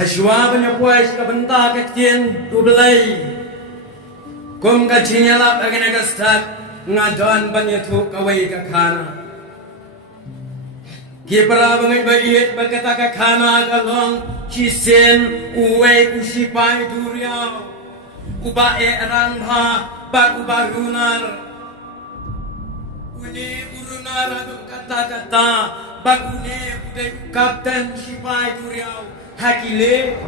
Hashwa banyapuai ka benta ka tien dublai. Kum ka chinyala agane ka stat ngadon banyathu kawai ka khana. Kipra bangai bait berkata ka khana ka long chisen uwe usipai duriau. Uba erang ha bak uba runar. Uni urunar kata-kata bak uni ude kapten sipai duriau. Hakile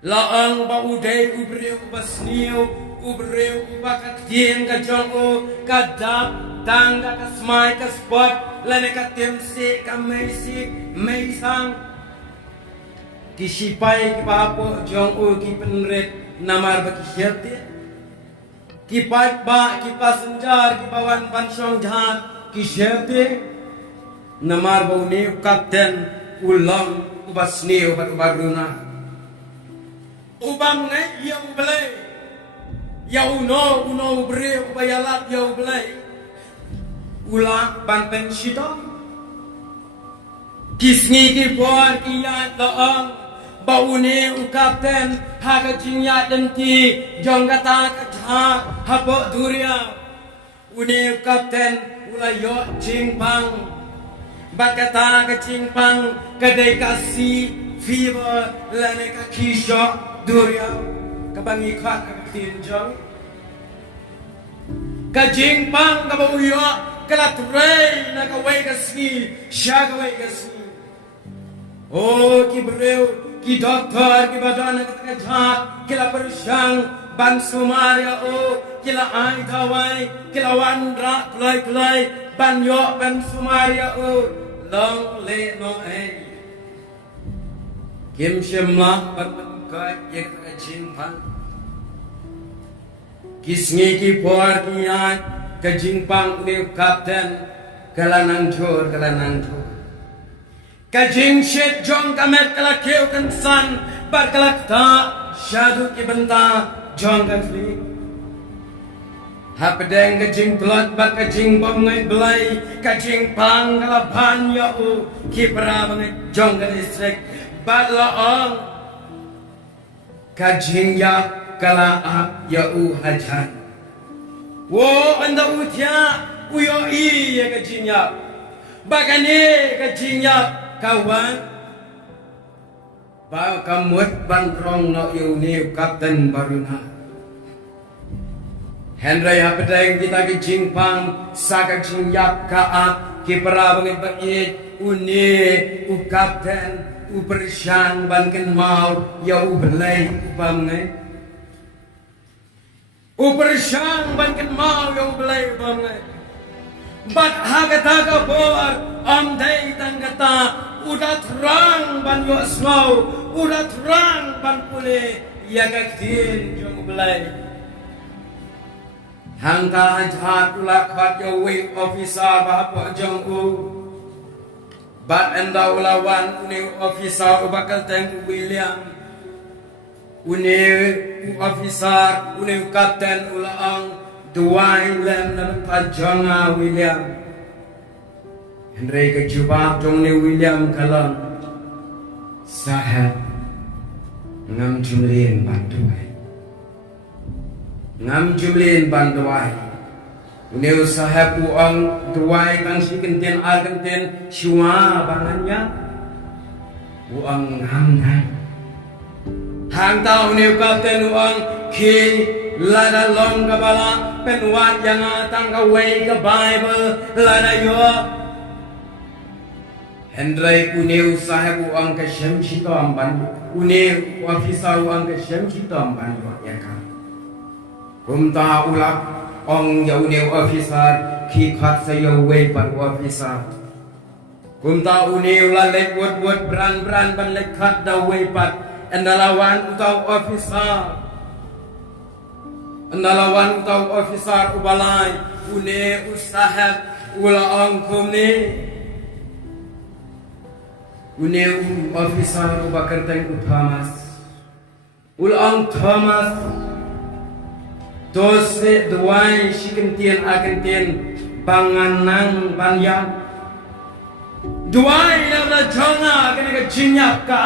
laang ba uday ubreu basniu ubreu bakatien ka jongo kadap tangga ka smai ka spot lane ka temse ka meisang kisipai ki papo jongo ki penret namar ba kisyate ki ba ki pasenjar ki bawan pansong jahat kisyate namar ba uni kapten ulang ubasni ubat ubaruna ubang ngai ya ublay ya uno ubre ubayalat ya ublay ulang banten shito kisngi ki por kiya laang baune u kapten haga jinya denti jonggata ka hapo duria une kapten ulayo jingpang bakata ka jingpang kadai kasi fever lane ka kisho duria kabangi khat ka tinjong ka jingpang ka bauyo kala trei na ka wai ka si sha ka wai ka si oh ki breu ki doctor ki badana ka jhat kila pershang ban sumaria o kila ai dawai kila wandra klai ban yo ban sumaria o long le no ai kim shemla pat ka yek ka jin phan kisngi ki por ki ya ka jing pang ne kapten kalanang thor ka jing shet jong ka met kala keu kan san bar kala ta shadu ki banta jong ka fli Hapedeng ka jing plot ba ka jing bom ngai blai ka jing pang kala ban ya u kipra bangai jong ka district ba laong ka jing ya kala ap ya u hajan wo anda utia uyo i ya ka jing ya ba ka ne ka jing ya kawan ba ka mut ban rong no yu ni kapten baruna Henry hapedeng kita ki jingpang saka jingyap kaap ki parabang ibait uni u kapten u persyang banken mau ya u belai bangai u persyang banken mau ya u belai bangai bat hagata ka por amdai tanggata udah terang ban yo asmau udah terang ban pule ya gaktin jong belai Hangka hajat ulak bat yawi officer bahapa jong u bat enda ulawan uni officer ubakal teng William uni officer uni kapten ulaang duai lem na pajonga William Henry kejubak jong ni William kalang sahab ngam jumlin bantuai ngam jumlin bantuai uneu sahab uang tuai tang si kenten al kenten shua bangannya uang ngam ngai hang tau uneu kapten uang ki lada long kabala penwat yang atang ka way ka bible lada yo Hendrai uneu sahab uang ka shem chitam ban uneu ofisa uang ka shem chitam ban ya ka Kumta ulap ong yauneu officer ki khat sayo we ban officer Kumta uneu la lek wot bran ban lek khat da we pat endalawan utau officer endalawan utau officer ubalai une usahab ula ong kumni uneu officer ubakar teng Thomas ula ong Thomas Dose duai sikentian akentian banganang banyang duai la jonga kena ke jinyak ka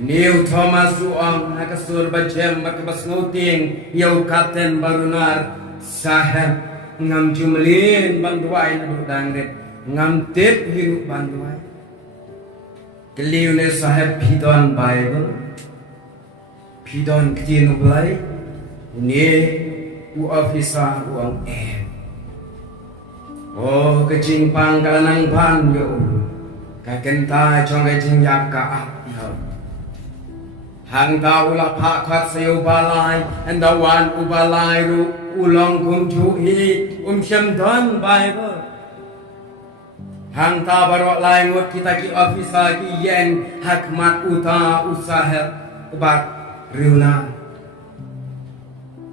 New Thomas Uang nakasur bajem bakabas nguting yau kapten barunar sahab ngam jumlin banduai na dangret ngam tip hiru banduai keliu ne sahab pidon Bible pidon ktin ublai ne u ofisa uang oh kecing pang kalanang pan yo kakenta chong kecing yak ka ap yo hang ta ula pha khat seu balai and the one ubalai ru ulong kum chu hi shem don Bible hang ta barok lai ngot kita ki ofisa ki yen hakmat uta usaha bat riuna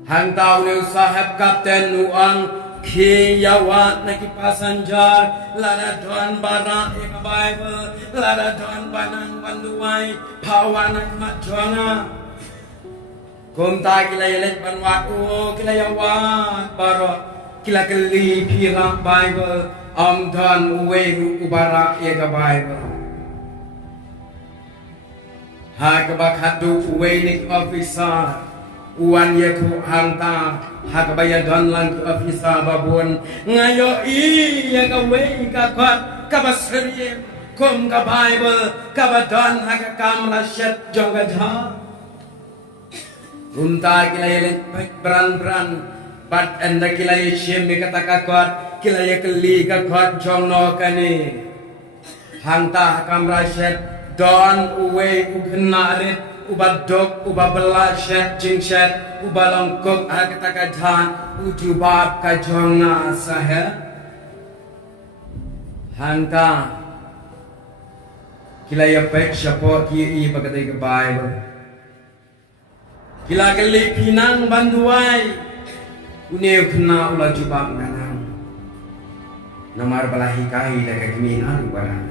hang ta ule usaha kapten nuang ki yawat na ki pasanjar lada don bara eka Bible lada don banang banduai pawanak matjonga kumta kila yelet banwat o kila yawat baro kila keli pira Bible don uwe ubara eka Bible ha kabakadu uwe nik officer uan yaku hangta hakabaya don lang tu ofisa babun ngayo iya kawe kakat kabasriem kum ka Bible kabadon hakakam rasyat jongga jah unta kilayalik beran bat anda kilay siem kata kakot kilay keli kakot jongno kani hangta hakam rasyat don uwe uknarit ubadok ubabelashat jingshat ubalongkok agtakadhan ujubab kajonga sahel hangta kila yapek syapo ki bagatai ke Bible kila kali pinang banduai uneu kena ula jubab kanang namar balahi kai daga keminan barang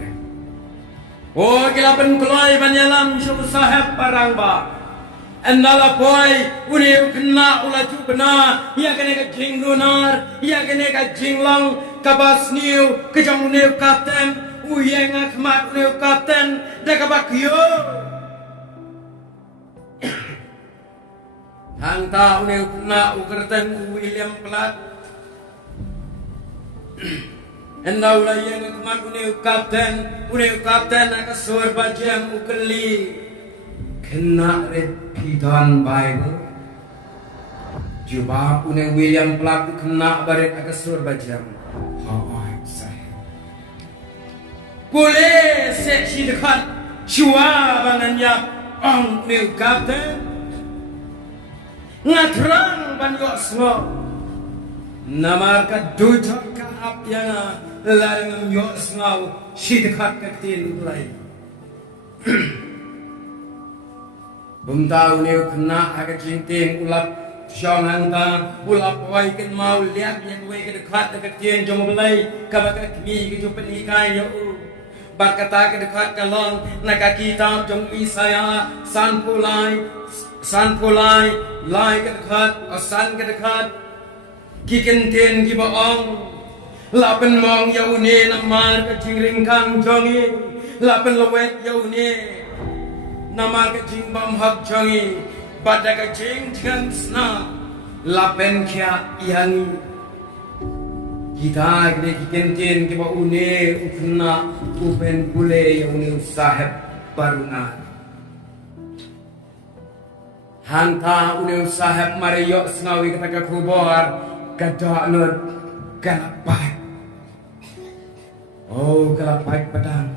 oh kila penkeloi banyalam syukur sahab parang ba andala poi uni kena ula jubna ya kene ka jing lunar ya kene ka jing long kabas niu kejang niu kapten uyeng akmat niu kapten deka bakyo hang ta uni kena ukerten William Plat enda ula yang kemak uneu kapten akasur bajang ukeli kena red pidon Bible jubah uneu William Plat kena baret akasur bajang hawai saya boleh seksi dekat shua bangan yap ong uneu kapten ngatrang ban yo smo namar ka dujak ka apyana larang yo sngaw sidkat ka tin ulai bumtau ne kena aga jinting ulap syonanta ulap wai ken mau liat yang wai ke dekat ka tin jong ulai ka ba ka mi ke jupen ikai yo berkata ke dekat kalong nak kitab jong Isaya san pulai lai ke dekat asan ke dekat kiken ten ki baong lapen mong yaune namar ka jingring kang jongi lapen lewet yaune namar ka jing bam hak jongi pada ka jing tian sna lapen kya yang kita kene kiken ten ki ba une ukna upen pule yaune sahab baruna hanta une sahab mariyo snawi kata ka kubor kada nur kalapai oh kalapai padang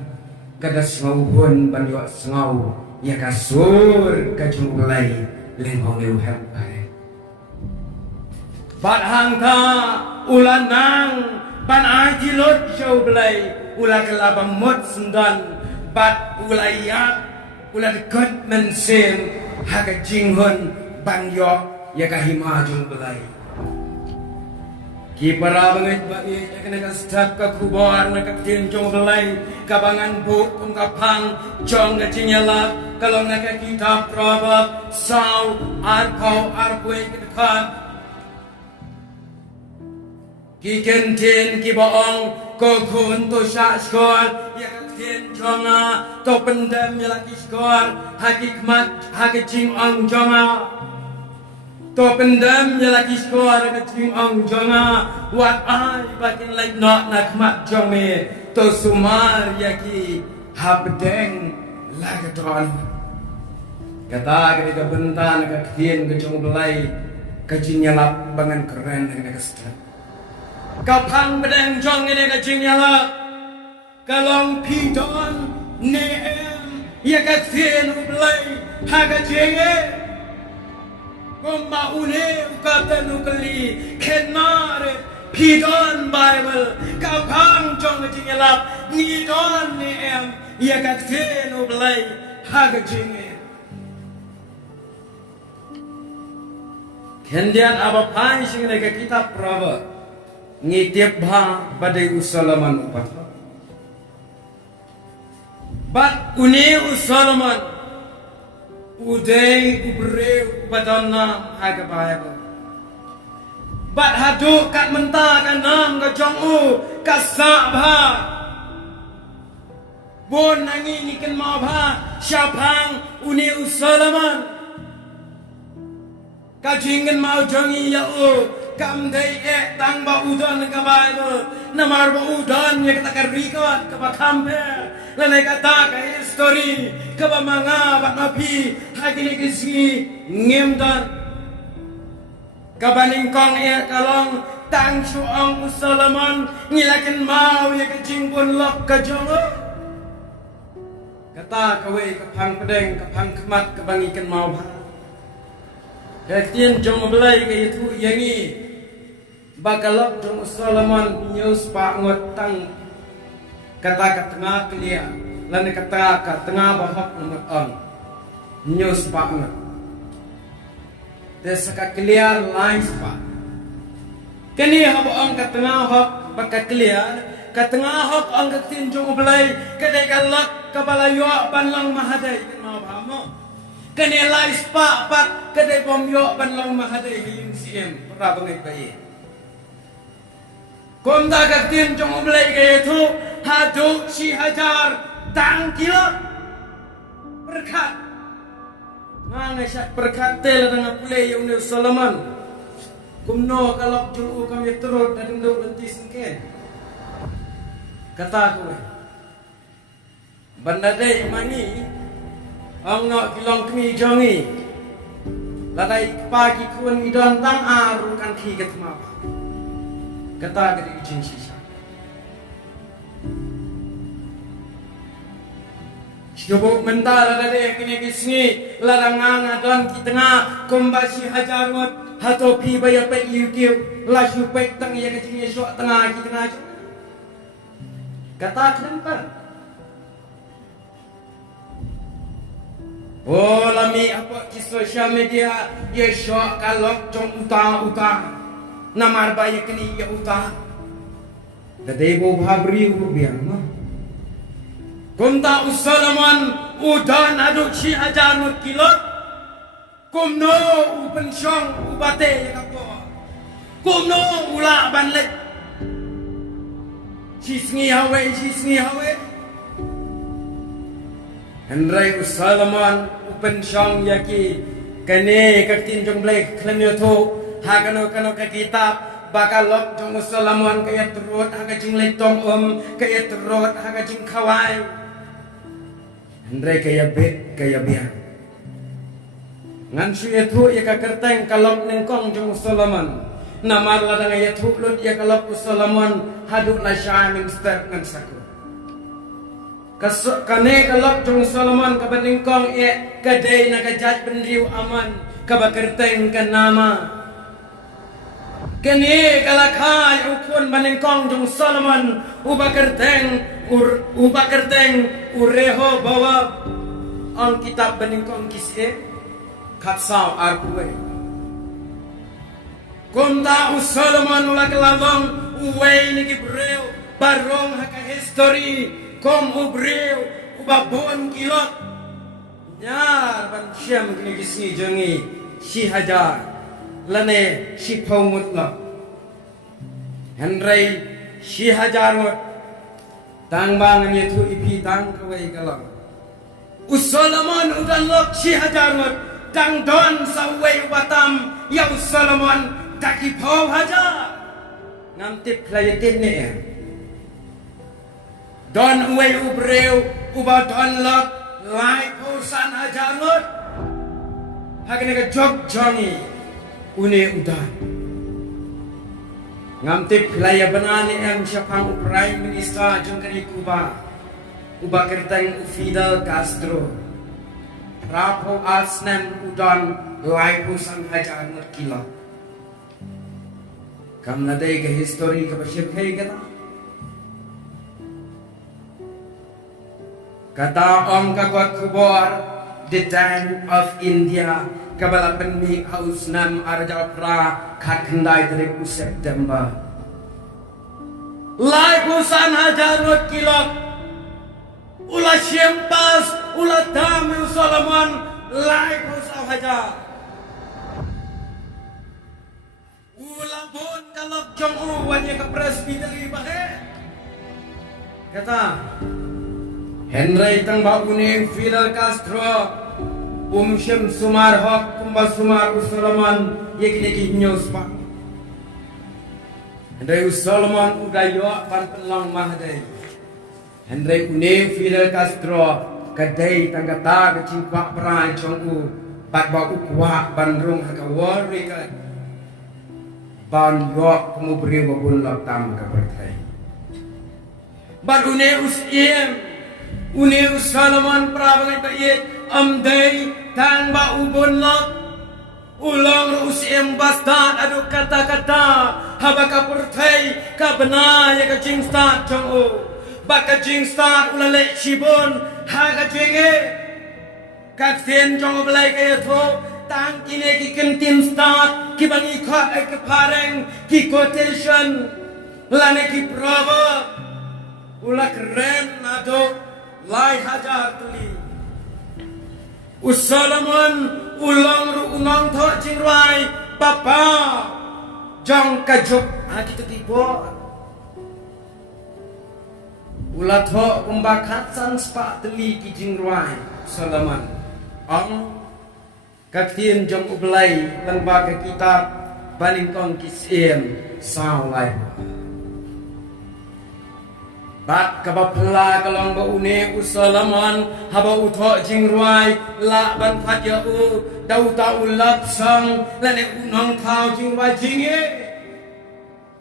kada sngau pun banyo sngau ya kasur kajulai lengong eu hapai bat hangta ulanang ban aji lot show blai ula kelaba mot sendan bat ulayak ula dekat mensem haga jinghon banyo ya kahima jung blai ki para bangit ba ya kena ka start ka kubar na ka tin jong belai kabangan bu kung kapang jong na jinyala kalau na ka kitab proverb saw arpau arpui kedekat ki kenten ki baong ko kun to sha skol ya ka kien jonga to pendam ya laki skor hakikmat hakijing ong jonga to pendam ya laki skor hakijing ong jonga wat ai bakin lai not nak mat jome to sumar yaki habdeng lagadon kata ketika bentan ke kien ke jong belai kajing nyalap bangan keren dengan kestat kapang bedeng jong ini kajing nyalap kalong pidon neem ya kajing belai ha kajing gomma une ukata nukli kenare pidon bible kapang jong kajing nyalap ngidon neem ya kajing belai ha kajing Kendian apa pai sing nega kitab Praba ngitiap bha badai usalaman upat. Bat uni usalaman udai ubre badana haga Bible. Bat hadu kat menta kan nam ka jongu ka sabha. Bon nangi niken mau bha syapang uni usalaman. Kajingan mau jongi ya kam dai tang ba udan ka Bible namar ba udan ya kata karikot ka ba kampe lane kata ka history ka ba mga ba napi hagini kisi ngemdan ka baningkong kalong tang suang usalaman ngilakin mau ya kajingbon lok ka jongo kata kawe ka pang pedeng ka pang kemat ka bangikan mau ba Katian jong belai ke itu yangi bakalok jong Solomon news pak ngot tang kata ke tengah kelia lan kata ke tengah bahok nomor on news pak ngot desa ka kelia lines pak kini hab on ke tengah hok baka kelia ke tengah hok on ke tin jong belai kedai kalak kepala yo panlang mahadai mau paham Kene lais pak kedai bom yo banlang mahadai hing siem pra bangai bai. Kom da katin jong belai ke tu hadu si hajar tang kilo berkat. Ngangai syak berkat tel dengan pulai yang ni Solomon. Kumno kalau jong kami terus dan do nanti sengken. Kata aku. Banda dai mani ang nak kilang kami jongi lalai pagi kuan idon tang aru kan ki ketma kata gedi ijin sisa Syubuh mental lalai kini kisni larangang adon ki tengah kombasi hajarut hatopi bayar pe yukiu la syupek tang ya kecing esok tengah ki tengah kata kenapa Oh lami apa di sosial media ye syok kalok jong utang namar bayi kini ya utang dadai bo bhabri rubian ma kumta usalaman udan aduk si hajar kilot kumno upen syong ubate ya kapo kumno ula banlet sisngi hawe Hendrai usalaman upen syong yaki kene katin jong blek klenyo to hagano kano ka kitab bakal lok jong usalaman kaya terut haga jing letong kaya terut haga jing kawai Hendrai kaya bet kaya biang ngan su itu ya ka kerteng kalok nengkong jong usalaman namar ladang ya lut ya kalok usalaman haduk la shaming step ngan saku Kane kalok jong Solomon kabaningkong kadai nakajat benriu aman kabakerteng kan nama Kane kalakay ukun baningkong jong Solomon ubakerteng ureho bawab ang kitab baningkong kisye katsaw arkuwe Kumta Solomon ulakalabong uway ni Gibreo barong haka history Kom ubreu ubabon kilot nyar ban syam kini kisni jongi si hajar lane si paumut la Henry si hajar ngot tang bang ni tu ipi tang kawai kalang Solomon udan lok si hajarut tang don sawai watam ya Solomon taki pau hajar ngam tip klayetin ni don uai ubreu uba don lok lai pausan hajarut hakene ka jog jongi une udan ngam tip klaya banani ang siapang prime minister jong kani Cuba uba kerteng Fidel Castro rapo asnem udan laipu sang hajar kilo kam nadai ke history ka bashir khai kata om ka kot kubor the time of India kabala penmi hausnam arja pra khakhandai tarik September laipu sang hajar kilo Ula syempas, ula damil Solomon, lai kusau hajar. Ula bon kalok jong wanya ke presbiteri bahe. Kata, Henry tang baune Fidel Castro, Syem Sumar Hok, Kumba Sumar Solomon, yeki news pa. Henry Solomon udayo pan pelang mahdai. Henry une Fidel Castro kadai tanggata ke cingkwa perai chongu bat ba ukwa bandrung hakawari ka ban yok kumubri wabun laptam ka pertai bat une Solomon prabangai bayet amdai tan ba ubun lap ulang usiem bastad adu kata-kata habaka pertai ka benaya ka cingsta chongu baka jing start ulale shibon haga jenge kapten jong belai ke tho tang kine ki kentin start ki bangi khat ek pareng ki quotation lane ki prova ulak ren ado lai hajar tuli Solomon ulang ru unang tho jingrai papa jong kajuk hati tibo Ulat ho kumbakatsan spa teli ki jingruai Solomon ang katin jong ublay lang ba ka kitab balingkong kisiem sao lai bat kabapla kalong ba une Solomon haba utho jingruai la ban phat ya u dau ta ulat sang lane unong thao jingruai jinge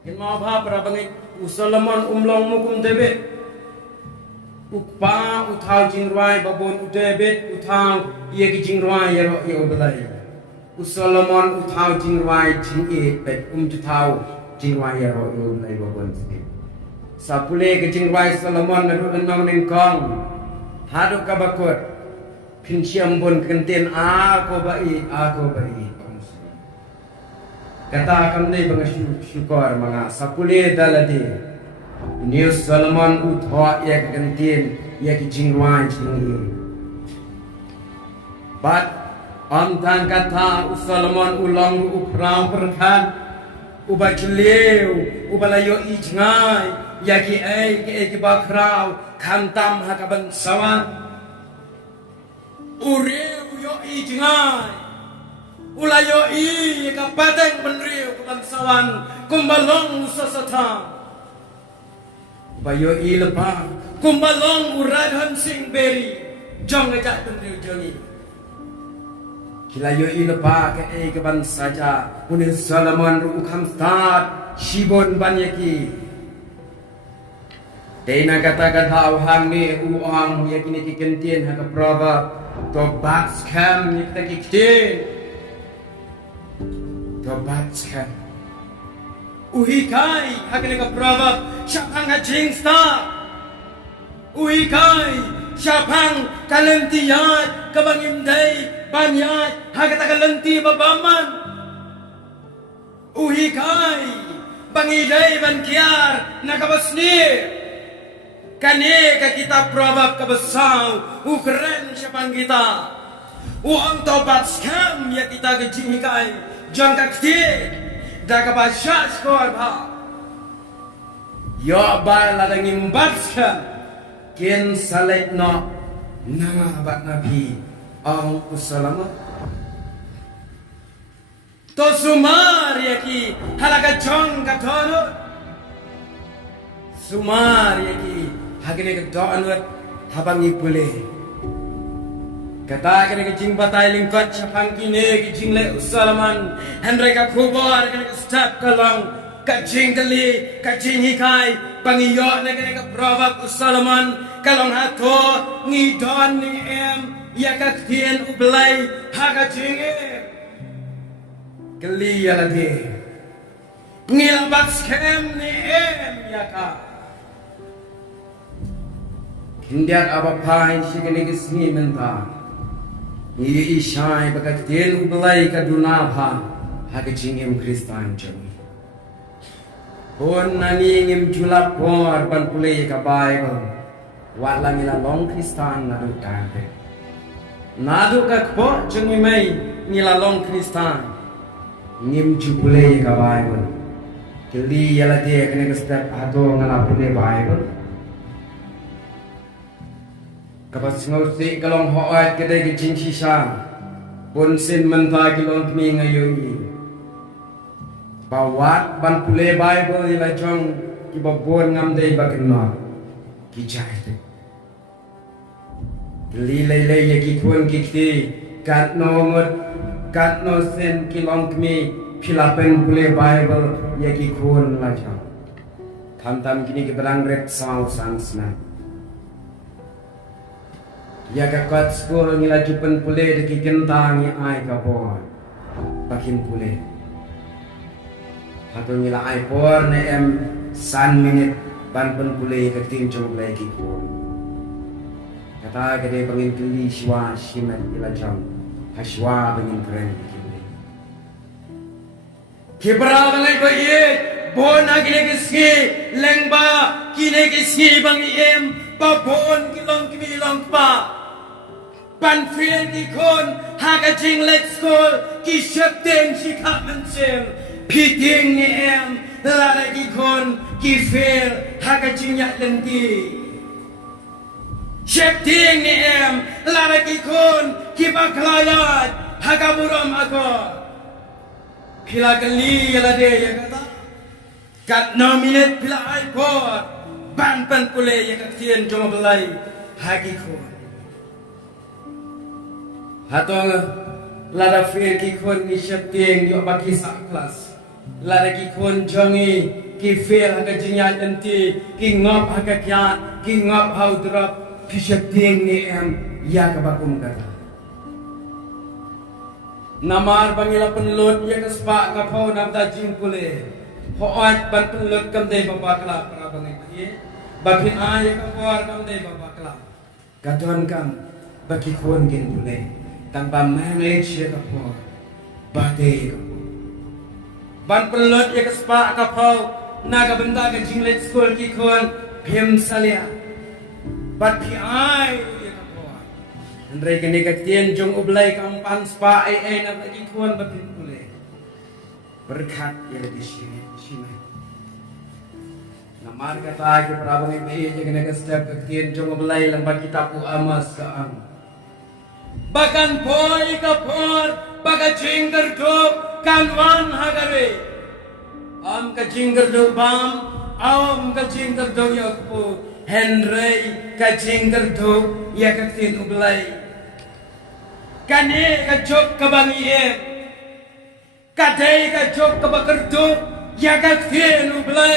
kin ma bha pra bangi Solomon umlong mukum debe Ukpa uthau jingruai babon udebet uthau ye ki jingruai yero ye obelai Solomon uthau jingruai jinge pet juthau jingruai yero ye obelai babon sike sapule ki jingruai Solomon nadu nang ning kong hadu kabakot pinsiam bon kenten ako bai kata kamne bangasyu syukor mga sapule dalade New Solomon utho ye kentin ye ki jingruai jingi but amtan kata Solomon ulang uprang perkan ubakileu ubalayo ijngai ya ki ki bakrau kantam hakaban sawan ureu yo ijngai ulayo i ka pateng penriu kaban sawan kumbalong sasata Bayo ilepa kumbalong uradhan sing beri jong ngajak penriu jongi kilayo ilepa ke keban saja unin Solomon ukam start shibon banyaki Dena kata-kata uhang ni uang yakini kikentien haka prova to bat scam ni kita kiktin to bat scam uhikai hakene ka prova syapang hajing sta uhikai syapang kalentiyat kabangimday banyat hakata kalenti babaman uhikai bangiday bankiar nakabasni kane ka kita prova kabasau ukren syapang kita uang tobat scam ya kita kejinghikai jangka kiti Daka basyas ko ba? Yo ba la dangin batska ken salait no nama bat nabi ang usalamat to sumar yaki halaga chong katono sumar yaki hagene ka doanwat habangi pule kata kene ke jing batai lingkot chapang kine ke jing le usalaman hendre ka kubar kene ke step kalong ka jing kali ka jing hikai pangiyo ne kene ka provab usalaman kalong hato ngidon ni em ya ka tien ublay ha ka jing em kali ya lagi ngilabak skem ni em ya ka hindiat apa pain si kene ke sini mentah ni ishai bakat tien ublay ka dunabha ha ka jing em Kristan jami pon nani ngim julap por ban pulei ka Bible wala mila long Kristan nadu kante nadu ka po jungi mai nila long Kristan ngim jupulei ka Bible kili yala de kene ka step ato ngala pule Bible kapas ngau si kalong hoat kedai ke jing sisa pon sin menta kilong kmi ngayoyi bawat ban pule Bible ila jong ki babon ngam dei bakenna ki jaite li le le ye ki thon ki ti kat no ngot kat no sen ki long kmi philapen pule Bible ye ki khon la jang tham tam kini ki berang red sao sansna ya ka kat school ngila jupen pule de ki kentang ye ai ka bo bakin pule atau nila ai por ne em san minute ban pen pulei ke ting jong lagi por kata gede bangin keli shwa shiman ila jam hashwa bangin keren kibli kibra bangai baye bon agile kiski lengba kine kiski bangi em pa bon kilong kimilong pa ban frien ki kon haga jing let's go ki shapten shikap mensem Piting ni em lagi kon kifir haga jinyak lenti Shepting ni em lagi kon kibaklayat haga buram ako Pila kali yala de ya kata kat no minute pila ai por ban pan pule ya katien joma belai hagi kon hatong lada fir ki kon ni shepting yo baki sak kelas Lara ki kon jongi ki fail haga jinyan enti ki ngop haga kya ki ngop hau drop pishat ting ni em ya ka bakum kata namar bangila penlut ya ka spa ka phau nam da jing pule ho ait ban penlut kam dei baba kala pra bangai ye bapin a ya ka por kam dei baba kala kadon kam baki kon gen pule tang ba manage ya ka por ba dei ka ban pelot ya kespa kapau naga benda ke jinglet school ki kon phem salia bat pi ai ya kapau andre ke ne ka tien jong ublai kam pan spa ai na ki kon bat pin pule berkat ya di sini sini namar kata ke prabang ai je ke ne ka step ke tien jong ublai lang ba kitab u amas ka am bakan poi ka por baga jingger dop kanwan hagare am ka jingger do bam am ka jingger do yakpo henry ka jingger do yakatin ublai kane ka jok ka bangie kadai ka jok ka bakerdo yakatin ublai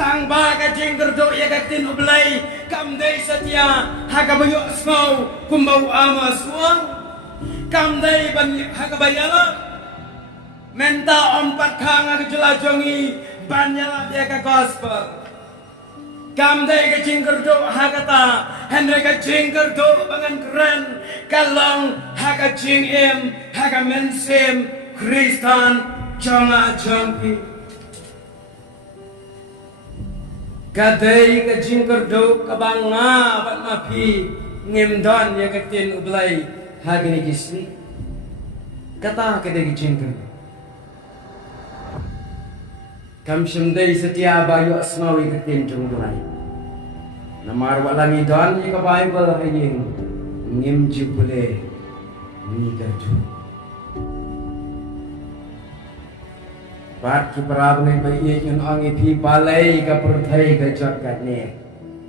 tang ba ka jingger do yakatin ublai kam dei satya hagabayo smau kumbau amas wang kam dai ban hagabayala menta ompat khang ak jelajongi banyala dia ka gospel kam dai ka jingger do hagata henry ka jingger do bangan keren kalong haga jing em haga mensem Kristan jonga jongki kadai ka jingger do kabanga bat mapi ngimdon ya ka tin ublai hagini gisni kata kadai ka jingger kam shimdai setia bayu asnawi ka tin jonglai Namar walangi don ika Bible haying ngim jubule ni kerju. Pat ki parabne bayi yun angi pi balai ka purthai ka jot ka ne.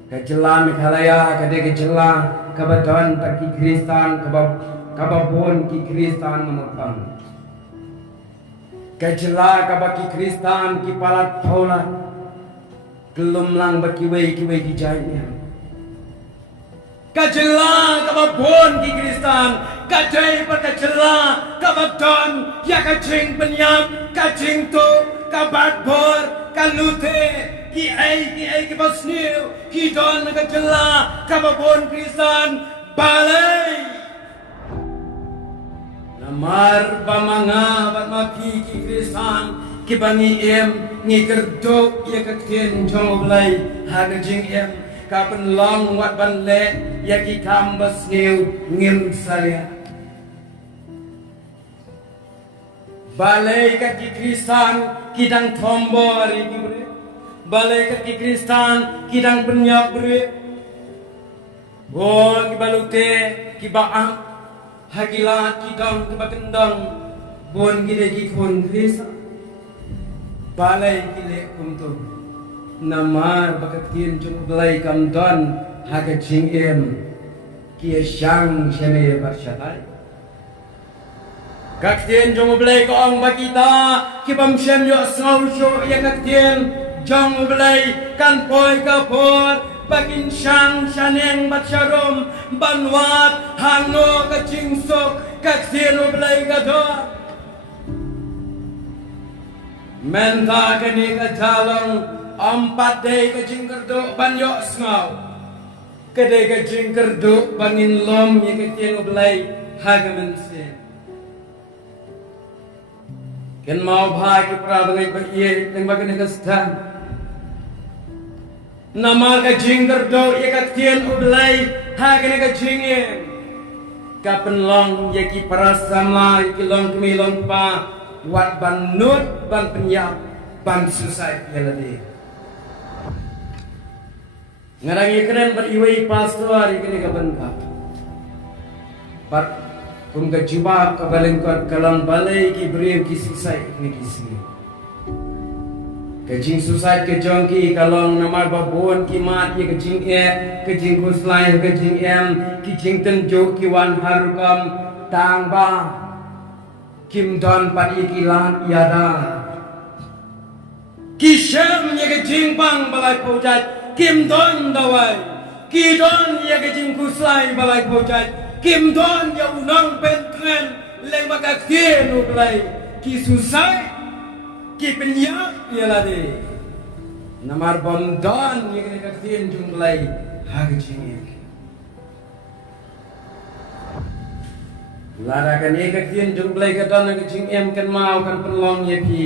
Ka jela mikhalaya ka de ka jela ka badon ta ki Kristan ka babon ki Kristan namapang. Ka jela ka ba ki Kristan ki palat paula kelum lang ba ki wei ki jai ne. Ka jela ka babon ki Kristan ka jai pa ka jela ka badon ya ka ching penyam ka ching to ka badbor ka lute ki ai ki basniu ki don ka jela ka babon Kristan balai namar pamanga bat mapi ki Kristan ki bangi em ngi kerdok ya ka tien jong blai ha ka jing em ka pen long wat ban le ya ki kam basniu ngim salia balai ka ki Kristan kidang tombor iki bre balai ka ki Kristan kidang penyak bre bo ki balute ki baang hagila ki dang ki bakendang bon gide ki khon Kristan balai ki le kuntum namar bakatien jung balai kam don haga jing em ki shang chene barshatai Kaktian jong belai ko ang bakita kibam shem yo saw sho ya kaktian jong belai kan poi ka por bagin shang shaneng bat sharom banwat hango ka chingsok kaktian belai ka do menta kani ka jalong ampat day ka jingkerdo ban yo sngaw kadai ka jingkerdo bangin lom ya kaktian belai hagamen sen Ken mau bhai ki prabangai bahiye nang bagane kastan namar ka jingger do ye ka tien udlai ha gane ka jinge ka penlong ye ki parasama ki long kmi long pa wat ban nut ban penyap ban susai yelade ngarang ye keren beriwai pastor ye ka banka pat Kung ka jiwa ka balengkot kalang balay ki beriw ki susay ni kisi. Kajing susay ka jongki kalong namar babon ki mat ye kajing kajing kuslay kajing ki jing tenjo ki wan harukam tang ba kim don pat ye ki lan yada. Ki shem ye kajing bang balay pojat kim don dawai ki don ye kajing kuslay balay pojat Kim don ya unang pentren leng makakien uklay ki susay ki penyak yalade namar bondon ye kene kakien jumlay hagjing lara kan ye kakien jumlay kadon hagjing em kan mau kan penlong ye pi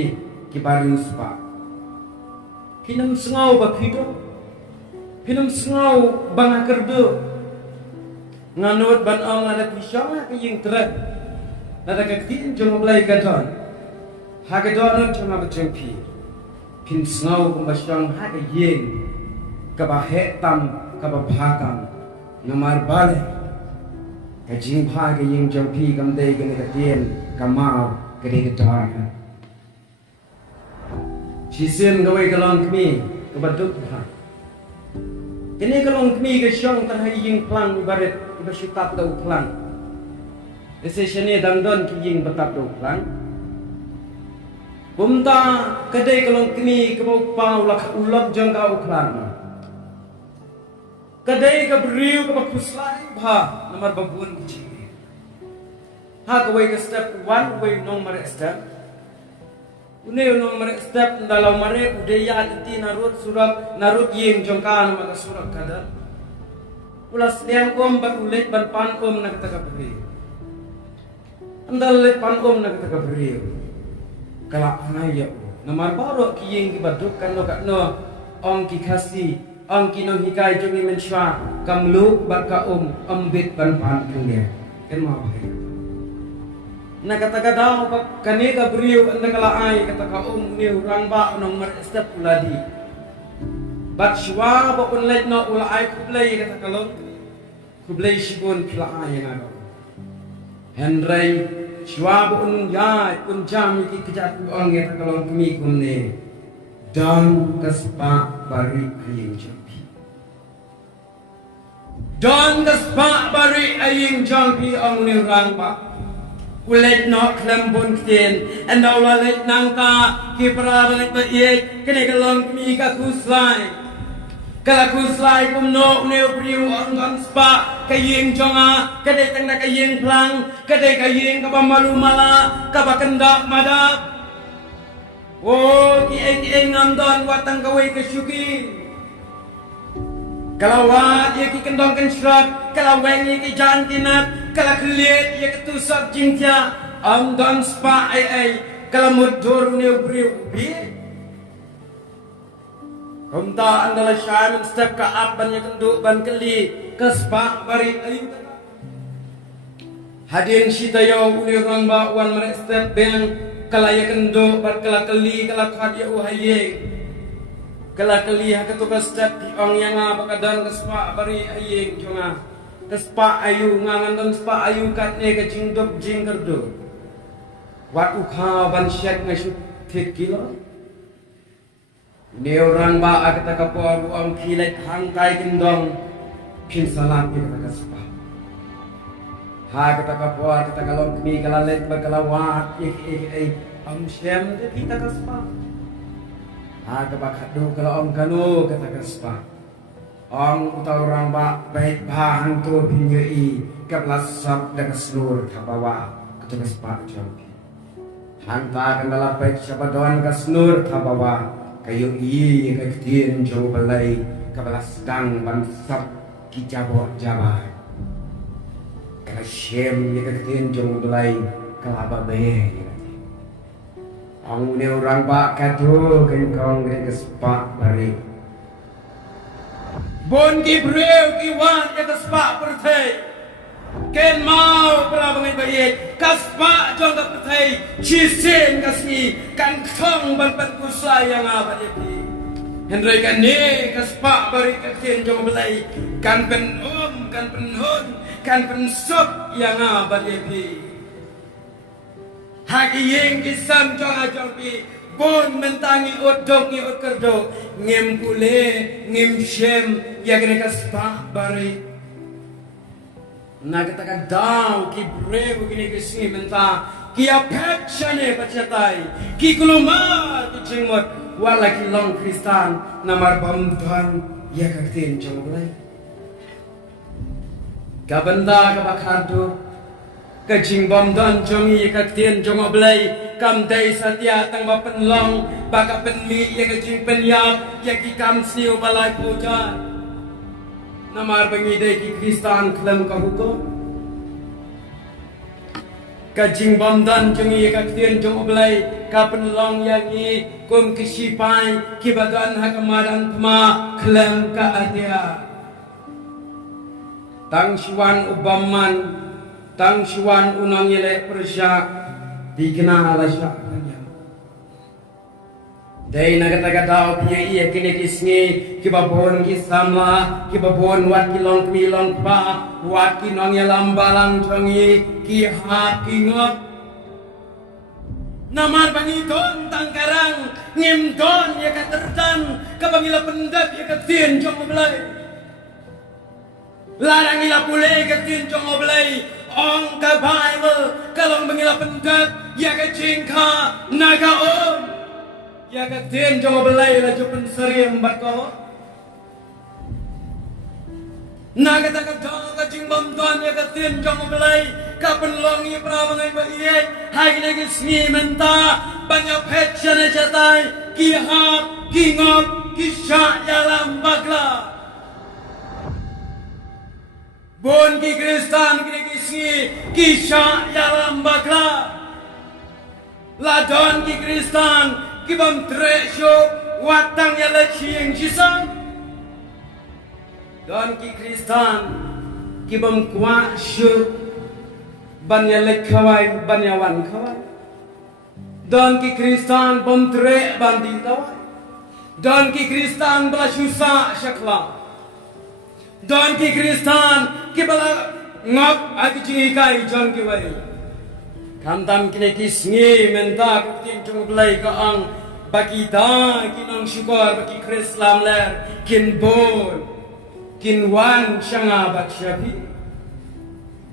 ki barin spa kinam sengau ba pido kinam sengau bang kerdo nganut ban ong ada pisang ke ying trek nada ke tin jong blai ka don ha ke don chama bacheng pi pin snau kum basang ha ke ying ka ba he tam ka ba phakam namar bale ka jing pha ke ying jong pi kam dei ke ne ka tien ka mau ke de ka don chi sen ga wei ka long kmi ka ba duk pha kene ka long kmi ke shong tan ha ying plang baret bersyukur do plang. Desesene damdon ki ying betap do plang. Bumta kadai kalong kini kebau pau lak ulap jangka uklan. Kadai ka beriu ka kuslai bha nomor babun kecil. Ha ka way ka step 1 way nong mare step. Une nong mare step dalam mare udaya iti narut surat narut ying jangka nama ka surat kada. Ulas liang bat ulet ban pan nak taka beri. Andal let pan nak taka beri. Kala anaya namar baro ki yeng ki baduk kan no kakno ong ki khasi ong ki no hikai jumi menshwa kamlu bat ka ambit ban pan kenge. Ken ma bhai. Na kata daw kani ka beri anda kala ai kata ka niu rang ba nong mar step uladi. bat shwa ba un leit no ula ai kublai kata kalong kublai shibun pila ai yang ada Henry shwa ba un ya un jam ki kejat orang kata kalong kami kunne dan kaspa bari aying jampi dan kaspa bari aying jampi ang ni rang ba ulet no klembun kten and aula let nangka ki prabalit ba ye kene kalong kami ka kuslai kala kuslai kum no ne priu ang gan spa kayeng jonga kade tang na kayeng plang kade kayeng ka malu mala ka bakenda madap oh ki ngandon watang kawai ka syuki kalawat ye ki kendong kan syrak kalaweng ye ki jan kinat kala keliet ye ketusap jingtia ang gan spa ai kalamut dur ne priu bi Kumta adalah syaman step ke apan yang kenduk ban keli kespak bari ayu hadin sita yo uni orang ba wan merek step beng kala ya kenduk bar kala keli kala khat ya uhaye kala keli ha ketu step di ong yang apa kadan kespak bari aye jonga kespak ayu ngangan dan kespak ayu kat ne ke jingdop jing kerdo wat ukha ban syat ngasut thit kilo Ni orang ba kata kapor uang kilat hangkai kendong pin salat ni kata kaspa. Ha kata kapor kata kalau kami kalalet berkalawat om syam tu kita kaspa. Ha kebakat do kalau om kanu kata kaspa. Om utau orang ba baik bahang tu pinjai kebelas sab dan keselur kabawa kata kaspa jampi. Hanta kendala baik sabadon keselur kabawa. Kayu iya kektian jauh balai kebelas sedang bansap kijabor jabar kala syem ya kektian jauh balai kelaba be ang ne orang ba katu kan kong ke kespak bari bon ki breu ki wan ya kespak pertai ken mau prabangai bayet kaspa jong ka pertai chisen kasmi kan khong ban ban kusai yang apa jadi Henry kan ne kaspa bari kakin jong belai kan pen kan pen hun kan pen sup yang apa jadi haki yeng kisam jong ajong pi bon mentangi odong ni kerdo ngem pule ngem shem ya kene kaspa bari na katakan daw ki breve kini kisi menta ki apekshane bacatai ki kulumar ki cengmot wala ki long kristan namar bamdan ya kaktin jomlai kabanda kabakardo ka jing bamdan jongi ya kaktin jomoblai kam dai satya tang bapen long baka penmi ya ka jing penyap ya ki kam siu balai puja Namar pengidai ki Kristan kelam kahuko Kajing bamdan jongi kaktian jong oblai kapen long yang i kum kisipai ki badan hakamadan pema kelam ka adia tang syuan ubaman tang syuan unang yele persya digna ala syak Dai nagataga daw piya iya kini kisngi kibabon kisamla kibabon wat kilong kilong pa wat kinong yalam balang chongi ki ha kingop namar bangiton tangkarang ngimton ya katerdan kabangila pendat ya katin jong oblay larang ila pule katin jong oblay ong ka bible kalong bangila pendat ya kacingka naga om Ya katin jong belai la jupen seriam bako na kata kata kacing bamtuan ya katin jong belai kapen longi prabangai ba iye hai nagi sni menta banyak petchane jatai ki hap ki ngop ki sya dalam bagla bon ki kristan ki sni ki sya dalam bagla ladon ki kristan kibam tresyo watang ya leching jisang don ki kristan kibam kwa syu ban ya lekhawai ban ya wan khawai don ki kristan bam tre ban di tawai Don ki Kristan bela susah syakla. Don ki Kristan ki bela ngap agi jingikai jong ki wai. Kantam kini kisngi menta kutin cung belai ka ang bagi da kinang syukur bagi Krislam ler kin bon kin wan syanga bak syabi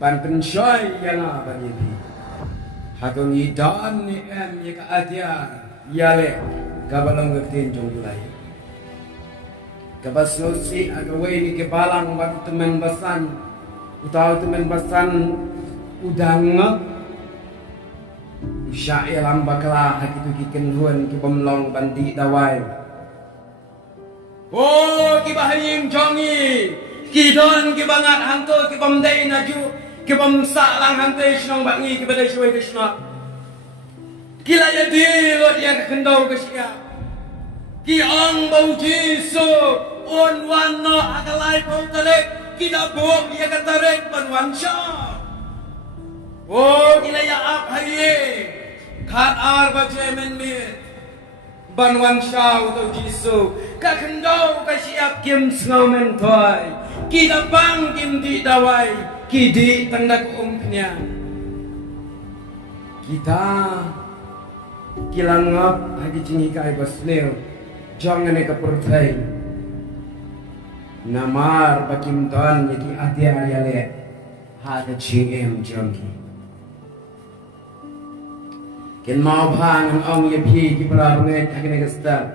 ban pensyoy yang bagi bi hakong idan ni em ya ka atia yale kabalong kutin cung belai kabaslosi agawai ni kebalang bak teman basan utaw teman basan udang Syai lam bakla hakitu kiken huan ki bomlong bandi dawai. Oh ki bahayim jongi ki don ki bangat hantu ki bomdai naju ki bom salang hantu snong bangi ki badai shoi krishna. Ki la ya di lo dia kendau ke sia. Ki ang bau jisu on wan no akalai bau telek ki da bok dia katarek ban wan sha. Oh ki la ya ap haye Khat ar ba jemen mi banwan shau to jisu ka khendau ka siap kim snau men thoi ki da bang kim di dawai ki di tanda ku knya kita kilangap hagi cingi kai basneo jangan ne ka perthai namar bakim ton yaki atia yale ha ka chingem jongki Ken mau bang ang ong yepi ki pra ngai thakne gasta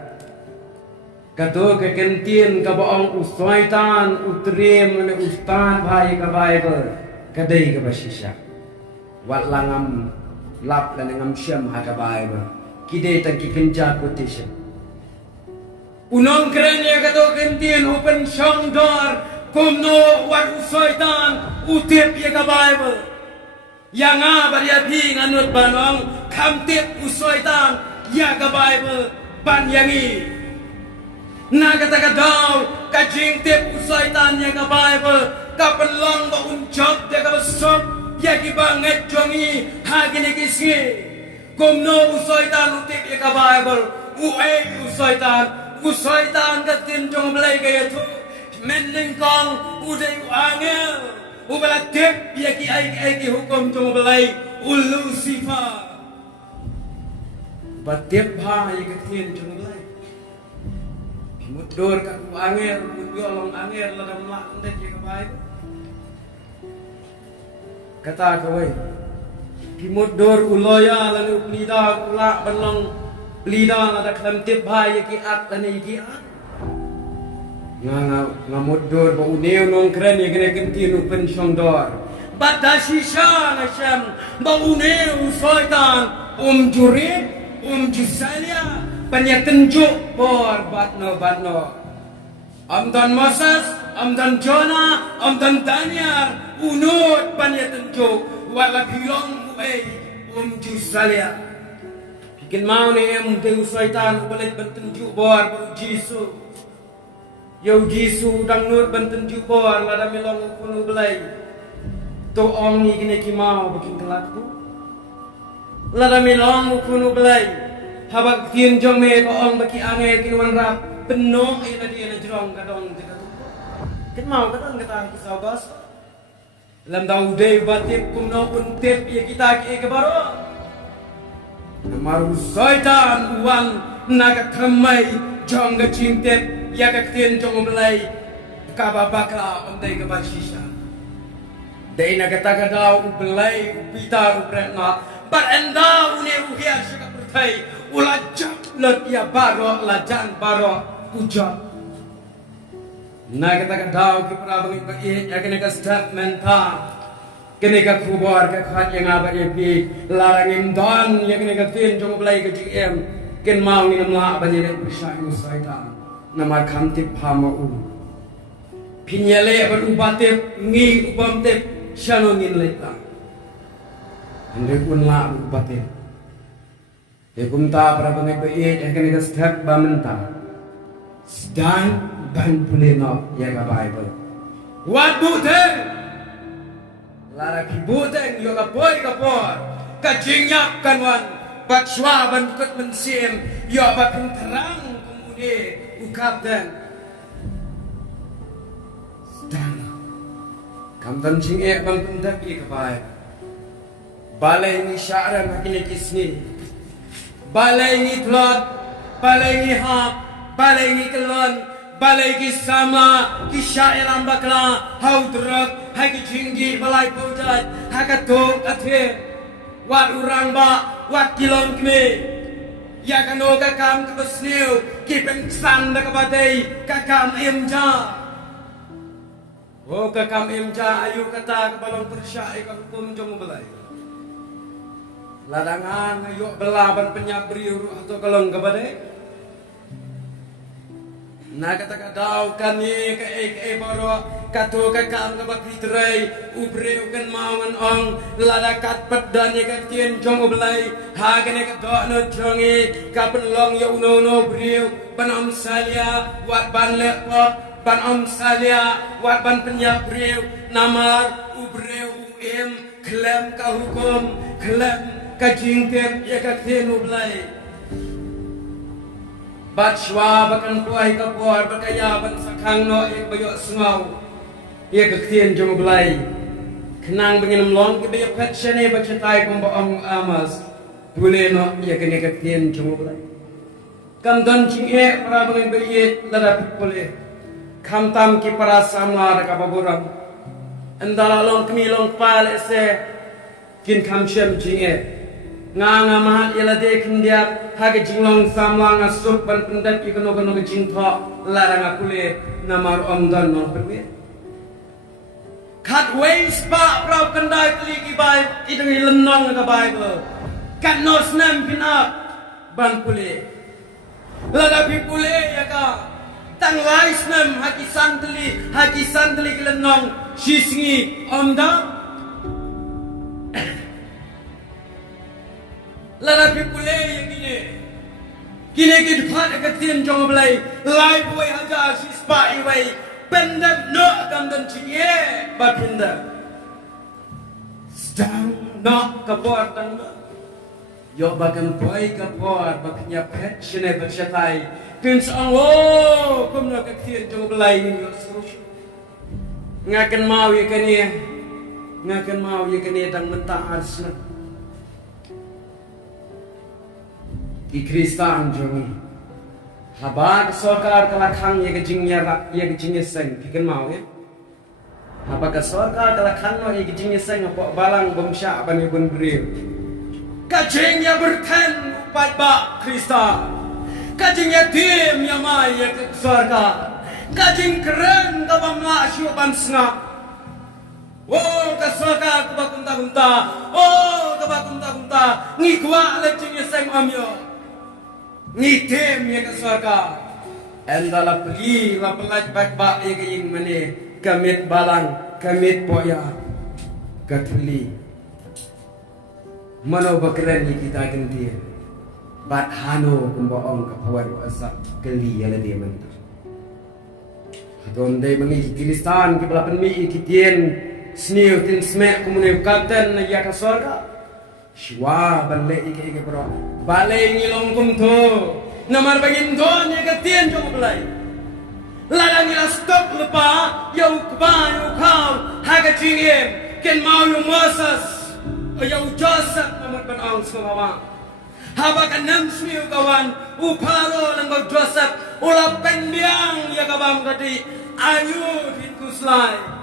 kato ke kentin ka baong usaitan utrem ne ustan bhai ka bible kadai ka basisha wat langam lap lan ngam syam ha ka bible kide ta ki kenja quotation unong krenya kato kentin open shong door komno wat usaitan utep ye ka bible yang baria pi nganut banong kamtip usoitan ya ka bible ban yangi na kata kadau ka jingtip usoitan ya ka bible ka pelong ba unjok ya ka besok ya ki banget jongi ha gini kisngi komno usoitan utip ya ka bible usoitan ka tin jong belai kaya tu menning kong udai angel Ubala tip ya ki ai ki hukum jong belai ulu sifa batip ha ya ki tin jong belai mudur ka ku anger mudyolong anger ladam mak ndek ya ka bai kata ka we ki mudur uloya lan upnida kula belong lida ada klam tip ha ya ki at lan ya ki at ngamudur ba uneu nong kren ye gene kentin upen shongdor badashisha nasham ba uneu soitan juri jisalia panyatenjuk bor batno amdan Moses amdan Jonah amdan Daniel unut panyatenjuk wala pilong jisalia bikin mau ni teu soitan balik bentenjuk bor jisu Yau jisu dang nur banten jubor lada melong kunu belai to ong ni kini kimau bikin kelakku lada melong kunu belai habak tien jong me ko ong baki ange kinuan rap penuh ina dia na jrong kadong jika tu ket mau kadang kata kisah bas lam dau dei batip kumno pun tip ya kita ke baro namaru saitan uang naga thamai jong ga cintep ya kaktin jong belai kababakla ondai ka basisha dei nagata daw belai upita upretna but enda une uhia syaka pertai ulajak lot ya baro lajan baro uja nagata daw ki prabangi ka ya kene ka statement ta kene ka kubor ka khat yang aba yepi larangim don ya kene kaktin jong belai ka gm ken mau ni namla ba ni bisa usaitan nama kamtip hama pinyale berupatip ngi upamtip shalongin leta ande kunla upatip Kumta para bangai bait akan kita step bamenta stand ban puleno ya ka Bible what buteng lara ki buteng yo ka boy ka por ka jingyap kanwan bakswa ban kut mensim yo ba terang kemudian ukapten sedang kamdan jinge bang pendaki kebai balai ni syaran hakini kisni balai ni plot balai ni hap balai ni kelon balai ki sama ki syairan bakla haudrak haki jinggi balai pujat hakatok athe wat urang ba wat kilon kme ya kano kakam kabasniu ki pengsan da kabadai kakam imja oh kakam imja ayu kata kabalong persyai ka hukum jong belai ladangan ayu belaban penyabri atau kalong kabadai na kata kadau kani ke baro kato kakam ka bakitrai ubre ukan mawan ong ladakat pedan ka tien jong belai ha kene ka do no jongi ka penlong ya uno no briu panom salia wat ban le pop panom salia wat ban penyap briu namar ubre em klem ka hukum klem ka jingkem ya ka tien belai Batshwa bakan puai kapor bakaya ban sakang no ek bayo sngau ye kektien jong belai kenang bengin long ke bayo patchene bachatai kombo ang amas bule no ye kene kektien jong belai kam don ching e para bengin baye lada pole kam tam ki para samla ka bagoram andala long kmi long pal ese kin kam chem ching e nga mahat yala de kindiat hage jinglong samlang asuk ban pendat ikono kono jingtho larang akule namar omdan no perwe kat ways pa pra pendai tli ki bai idung lenong ka bible kat nos nam pinap ban pule lada pi pule ya ka tang lais nam haki santli ki lenong sisngi omdan Lara pipule yang kini kita pada ketien jong belai lai boy hajar si spai wai pendam no kam dan cie bapinda sedang no kapor tang yo bagan boy kapor baknya pet sine bercetai pins anglo kum no ketien jong belai ni yo ngakan mau ye kani dang mentah arsna ki Kristan jongi haba sarkar kala khang ye jingnya ye jingnya seng pikan mau ya haba ka sarkar kala khang no ye jingnya seng apa balang bangsa bani bun beriu kajingnya berten upat ba Krista kajingnya tim ya mai ye sarkar kajing keren ka bamla syuban snga oh ka sarkar ka bakunta oh ka bakunta ngikwa le jingnya seng amyo ni tem ye ka sarka endala pli la pelaj bak ba ye ka ying mane kamit balang kamit poya katli mano bakren ni kita ganti bat hano kumbo ong ka pawar asa kali ya le dia mantu don dei mangi Kristan ki bala penmi ki tien sniu tin sme kumune kapten ya ka sarka Shwa balai ike bro balai ngilong kumto namar bagin don ye katien jong belai lalang ila stop lepa yau kba yau kau haga jingem ken mau yu Moses yau Joseph Muhammad ban ang semua haba kanam smiu kawan uparo lang bag Joseph ula pendiang ya kabam kati ayu din kuslai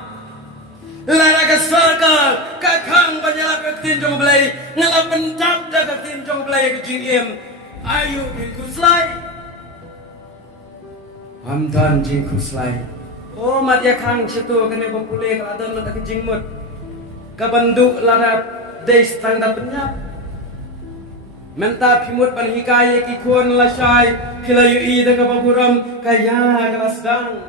Lara ka sarkar kakang banyala kaktin jong belai ngala pendap da kaktin jong belai ke jingem ayu bin kuslai amdan jing kuslai oh mat ya kang situ kene popule ka adon ka jingmut ka bandu lara des tang da penyap menta pimut pan hikaye ki kon lasai khilayu i da ka baburam kaya galasdang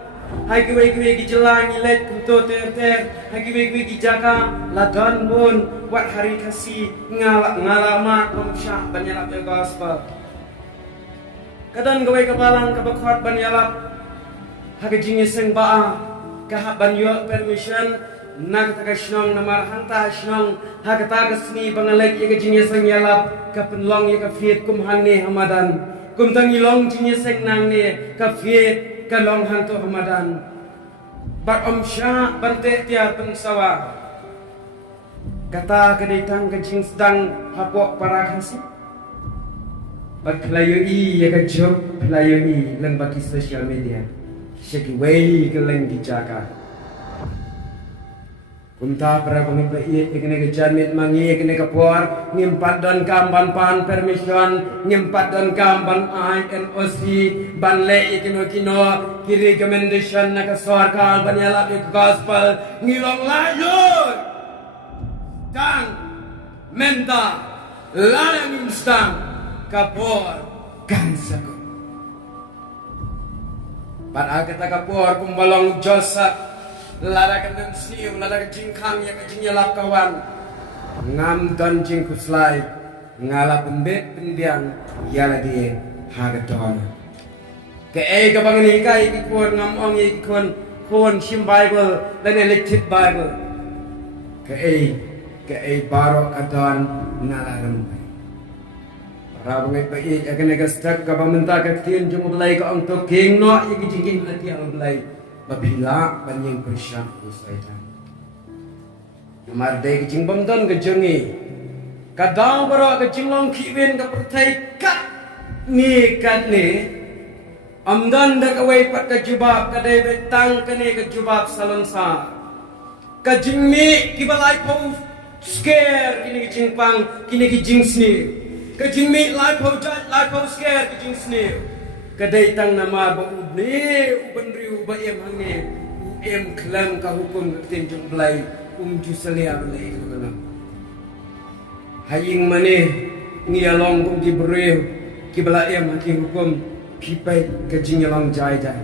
hai ki ki jelang ilet kunto ter hai ki jaka ladan bun wat hari kasih ngalamat pemsya banyalap ya gospel kadan gawai kapalang kabakhot banyalap hagajingi seng baa kahap banyo permission nagtaga shnong namar hanta shnong hagataga sni bangalek ya gajingi seng yalap kapenlong ya kafit kumhani hamadan kum tang ilong jinya seng nang ne ka fiet ka long hang to hamadan bat om sha bante tiar pensawa kata kedetang kecing sedang hapok para kasih bat pelayu ya ka job pelayu leng bagi sosial media syaki wei ke leng dijaga Unta para pengibait ikne kejanit mangi ikne kapor ngimpat dan kamban pan permission ngimpat dan kamban INOC banle ikno kino kiri recommendation na kasarkal banyala ke gospel ngilong layur dan menta larang instan kapor kansaku pada kata kapor kumbalong josak lara kendeng siu, lara jingkang yang kejinya kawan ngam dan jingku selai ngala pembet pendiang yala dia hagadon ke kabang ni kai ikon ngam ong ikon kon sim bible dan elected bible ke barok adon ngala rembai para bangai bai akan negastak kabang menta ka tin jumulai ka ong to king no ikijing hati alai babila banyeng persyak usaitan namar dai kicing bamdan ke jengi kadang bara ke jinglong kiwen ke pertai kat ni amdan dak awai pat ke jubab ke dai betang ke ni ke jubab salonsa ke jingmi ki balai po scare kini kicing pang kini kicing sni ke jingmi lai po scare kicing sni kadai tang nama ba ubne ubenriu ba em hangne em klang ka hukum tin jung blai ju salia blai kana haying mane ngialong kum di breu ki bala em ki hukum pipai ka jingalong jai jai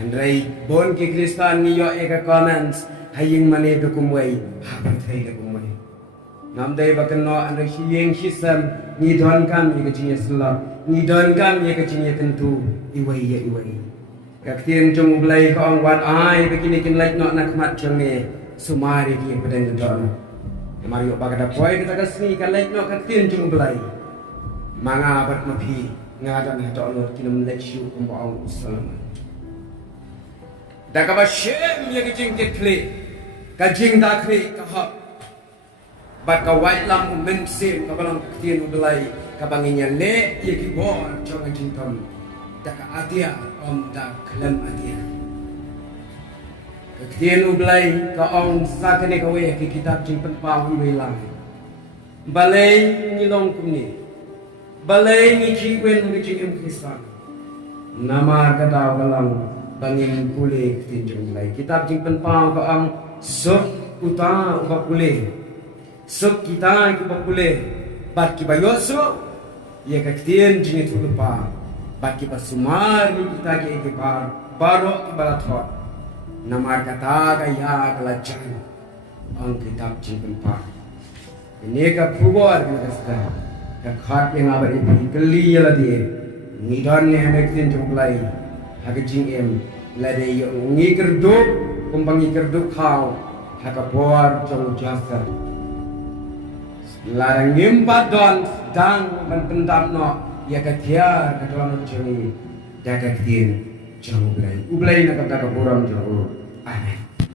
handrai bon ki kristan ni yo e ka comments haying mane be kum wai ha ban thai ka kum mane nam dai ba kan no an ri yeng shisam ni don kam ni ka jinya sala ni don kam ye ke jinya tentu iwai kaktian jong blai ko ang wat ai begini kin like no nak mat jong ne sumari ki pedang don mario bagada poi kita kasni kan like no kaktian jong blai manga bat mapi ngadan ha to no kinam let you kum ang salam da ka ba shem ye ke jing ke kle ka jing da kle ka ha bat ka white lam men sim ka balang kaktian blai kabanginya le ye ki bor jong jing tom daka atia om da klem atia kaktian ublai ka ong sakane ka we ki kitab jing pen pa wi lang balai ni long kumni balai ni ji wen ni ji em kristan nama ka da balang bangin kule tin jong lai kitab jing pen pa ka ang sok uta ba kule sok kita ki ba kule bat ki ba yoso ye kaktian jing itu lupa baki pasumari kita ke par baro balathot namar kata gaya kelajan ang kitab jingpen pa ini ka pubor ka kasta ka khat yang abar ipi keli yala die nidon ne hamektin jumplai hagajing em lade yo ngi kerdu kumbangi kerdu khau hakapor jong jasa larang ngimpat don dang ban pendam no ya katia katuan joni daga tin jong ublai na kata kapuram jong amen